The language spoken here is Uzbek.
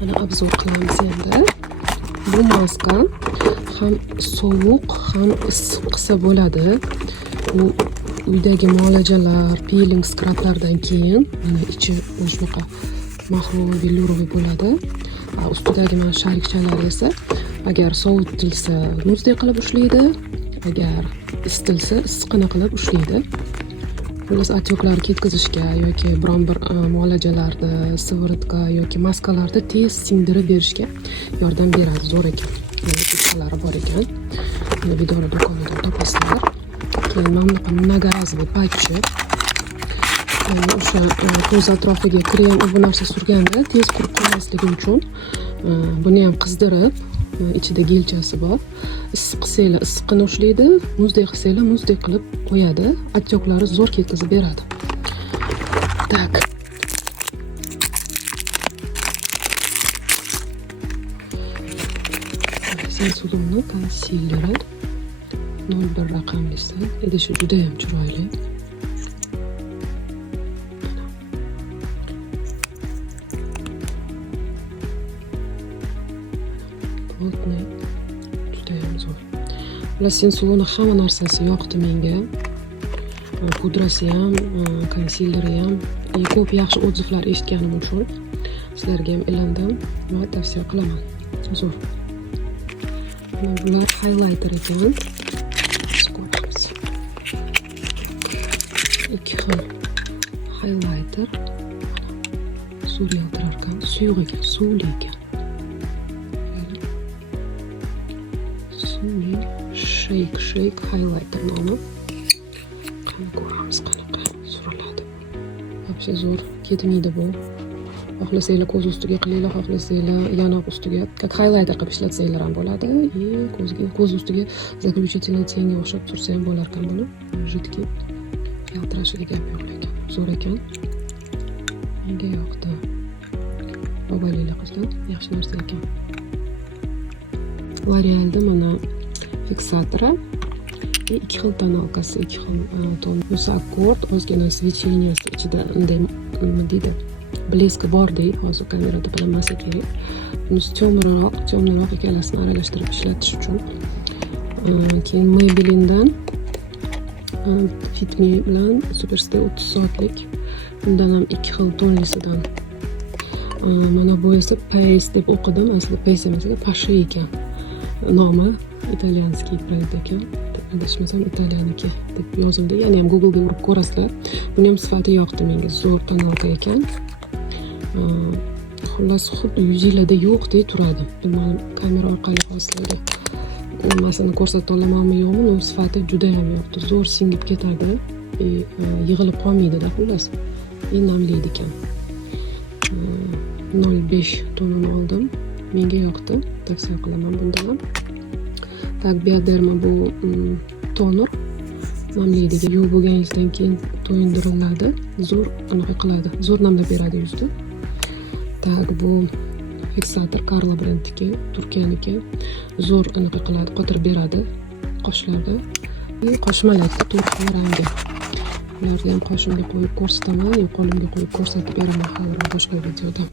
Mana obzor qilamiz endi. Bu maska ham sovuq, ham issiq qilsa bo'ladi. Bu uydagi muolajalar, peeling, skrablardan keyin mana ichi shunaqa mahrum, veluroviy bo'ladi. Ustidagi mana sharikchalar esa agar sovitilsa muzdek qilib ushlaydi, agar isitilsa issiqqina qilib ushlaydi. Xullas, отекlarni ketkazishga yoki biron bir muolajalarni, siviritka yoki maskalarni tez singdirib berishga yordam beradi. Zo'r ekan. Nusxalari bor ekan. Buni Vidora do'konida topasizlar. Keyin mana bunaqa mnogorazовый patchi. O'sha ko'z atrofiga krem bu narsa surganda tez qurib qolmasligi uchun buni ham qizdirib, ichida gelchasi bor. Issiq qilsanglar issiqqina ushlaydi, muzdek qilsanglar muzdek qilib qo'yadi. Отеклari zo'r ketkazib beradi. Tak. Senso'lni konsilleri 01 raqamlisi. Idishi juda ham chiroyli. Plotniy, juda ham zo'r. Ular senso'lni hamma narsasi yoqdi menga. Pudrasi ham, konsilleri ham, ko'p yaxshi otзывlar eshitganim uchun sizlarga ham ilindim va tavsiya qilaman. Zo'r. Bular highlighter ekan. Ikki xil highlighter. Suv yaltirar ekan, suyuq ekan, suvli ekan. Shake highlighter nomi. Qani ko'ramiz qanaqa suriladi. Вообще zo'r, ketmaydi bu. Xohlasanglar ko'z ustiga qilinglar, xohlasanglar yanoq ustiga, как highlighter qilib ishlatsanglar ham bo'ladi. Ko'z ustiga zaключительный tenga o'xshab tursa ham bo'lar ekan buni. Jiddiy yaltirashiga gap yo'q ekan. Zo'r ekan. Menga yoqdi. Obalinglar qizlar, yaxshi narsa ekan. L'Oreal'da mana fiksatori, ikki xil tonalkasi, ikki xil ton. Bunisi akkord, ozgina svecheniyasi ichida unday nima deydi? Blesk bordek, hozir kamerada bilinmasa kerak. Bunisi temriroq ikkalasini aralashtirib ishlatish uchun. Keyin Maybelline'dan Fit Me bilan Superstay 30 soatlik. Bundan ham ikki xil tonlisidan. Mana bu esa Pace deb o'qidim, aslida Pace emas, Pashi ekan. Nomi italyanskiy brend ekan. Adashmasam italyaniki deb yozildi. Ya'ni ham Google'ga urib ko'rasizlar. Buni ham sifati yoqdi menga. Zo'r tonalka ekan. Xullas, xuddi yuzinglarda yo'qdek turadi. Bilmadim, kamera orqali hozirga nimasini ko'rsata olamanmi yo'qmi, u sifati juda ham yoqdi. Zo'r singib ketadi. Yig'ilib qolmaydi-da, xullas. Namlaydi ekan. 05 tonini oldim. Menga yoqdi. Tavsiya qilaman bundan ham. Tak, Bioderma bu toner. Namlaydi. Yuvib bo'lganingizdan keyin to'yindiriladi. Zo'r anaqa qiladi. Zo'r namlab beradi yuzni. Tak, bu fiksator Carla brendniki, Turkiyaniki. Zo'r anaqa qiladi, qotirib beradi qoshlarda. Qoshmalarga turk rangi. Ularni ham qoshimga qo'yib ko'rsataman, qo'limga qo'yib ko'rsatib beraman boshqa videoda.